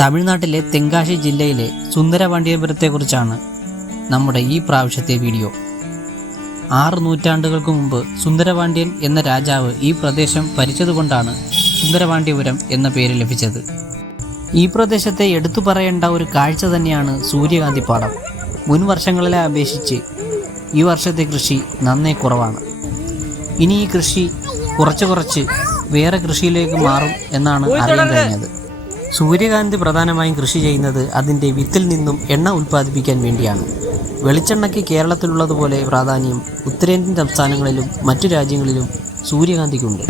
തമിഴ്നാട്ടിലെ തെങ്കാശി ജില്ലയിലെ സുന്ദരപാണ്ഡ്യപുരത്തെക്കുറിച്ചാണ് നമ്മുടെ ഈ പ്രാവശ്യത്തെ വീഡിയോ. 6 നൂറ്റാണ്ടുകൾക്ക് മുമ്പ് സുന്ദരപാണ്ഡ്യൻ എന്ന രാജാവ് ഈ പ്രദേശം ഭരിച്ചതുകൊണ്ടാണ് സുന്ദരപാണ്ഡ്യപുരം എന്ന പേര് ലഭിച്ചത്. ഈ പ്രദേശത്തെ എടുത്തു പറയേണ്ട ഒരു കാഴ്ച തന്നെയാണ് സൂര്യകാന്തിപ്പാടം. മുൻ വർഷങ്ങളെ അപേക്ഷിച്ച് ഈ വർഷത്തെ കൃഷി നന്നേ കുറവാണ്. ഇനി ഈ കൃഷി കുറച്ച് വേറെ കൃഷിയിലേക്ക് മാറും എന്നാണ് അറിയാൻ കഴിഞ്ഞത്. സൂര്യകാന്തി പ്രധാനമായും കൃഷി ചെയ്യുന്നത് അതിൻ്റെ വിത്തിൽ നിന്നും എണ്ണ ഉൽപ്പാദിപ്പിക്കാൻ വേണ്ടിയാണ്. വെളിച്ചെണ്ണയ്ക്ക് കേരളത്തിലുള്ളതുപോലെ പ്രാധാന്യം ഉത്തരേന്ത്യൻ സംസ്ഥാനങ്ങളിലും മറ്റു രാജ്യങ്ങളിലും സൂര്യകാന്തിക്കുണ്ട്.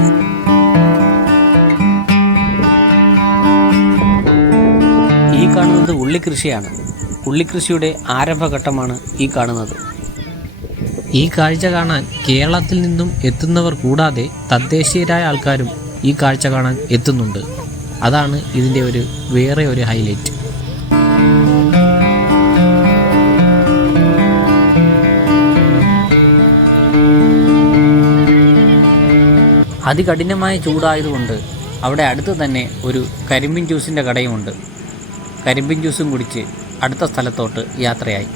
ഈ കാണുന്നത് ഉള്ളിക്കൃഷിയാണ്. ഉള്ളിക്കൃഷിയുടെ ആരംഭഘട്ടമാണ് ഈ കാണുന്നത്. ഈ കാഴ്ച കാണാൻ കേരളത്തിൽ നിന്നും എത്തുന്നവർ കൂടാതെ തദ്ദേശീയരായ ആൾക്കാരും ഈ കാഴ്ച കാണാൻ എത്തുന്നുണ്ട്. അതാണ് ഇതിൻ്റെ വേറെ ഒരു ഹൈലൈറ്റ്. അതികഠിനമായ ചൂടായതുകൊണ്ട് അവിടെ അടുത്ത് തന്നെ ഒരു കരിമ്പിൻ ജ്യൂസിൻ്റെ കടയുമുണ്ട്. കരിമ്പിൻ ജ്യൂസും കുടിച്ച് അടുത്ത സ്ഥലത്തോട്ട് യാത്രയായി.